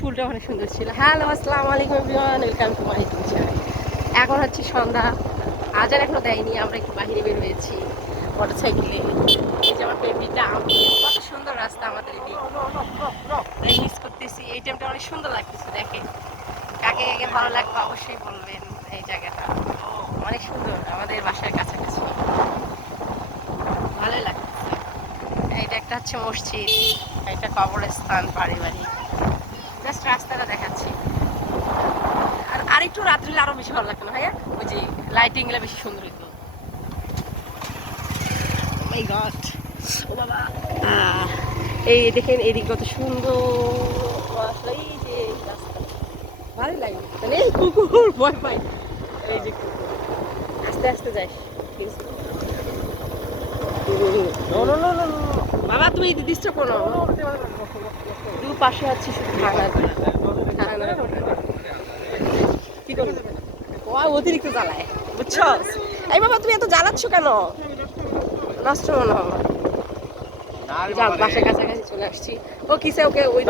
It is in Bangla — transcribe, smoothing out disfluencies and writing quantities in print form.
ফুলটা অনেক সুন্দর ছিল। হ্যালো, আসসালামু আলাইকুম everyone, welcome to my YouTube channel. এখন হচ্ছে সন্ধ্যা, আজান এখনো দেয়নি। আমরা একটু বাইরে বের হয়েছি মোটরসাইকেলে। এই যে আমার ফেভারিটটা আমি, কত সুন্দর রাস্তা আমাদের এদিকে, মিস করতেছি। এই টাইমটা অনেক সুন্দর লাগতেছে। দেখে কাকে কাকে ভালো লাগবে অবশ্যই বলবেন। এই জায়গাটা অনেক সুন্দর, আমাদের বাসার কাছাকাছি, ভালোই লাগতেছে। এইটা একটা হচ্ছে মসজিদ, এটা কবরস্থান পারিবারিক। জাস্ট রাস্তাটা দেখাচ্ছি। আর আরেকটু রাত্রে আরো বেশি ভালো লাগতো না ভাইয়া, ওই যে লাইটিং গুলো বেশি সুন্দর হইতো। মাই গড, ও বাবা, এই দেখেন এদিক কত সুন্দর। এই যে রাস্তা ভালোই লাগে, মানে এই কুকুর ভয় পাই। এই যে কুকুর, আস্তে আস্তে যাই। বাবা তুমি ডিস্টার্ব করো না। দু পাশে আছে শুধু ভাঙা কি করবে, ও অতিরিক্ত জ্বালায়, বুঝছো? এই বাবা তুমি এত জ্বালাচ্ছ কেন? নষ্ট হলো না বাবা। যাক, বাসার কাছাকাছি চলে আসছি। ও কিসে ওকে ওই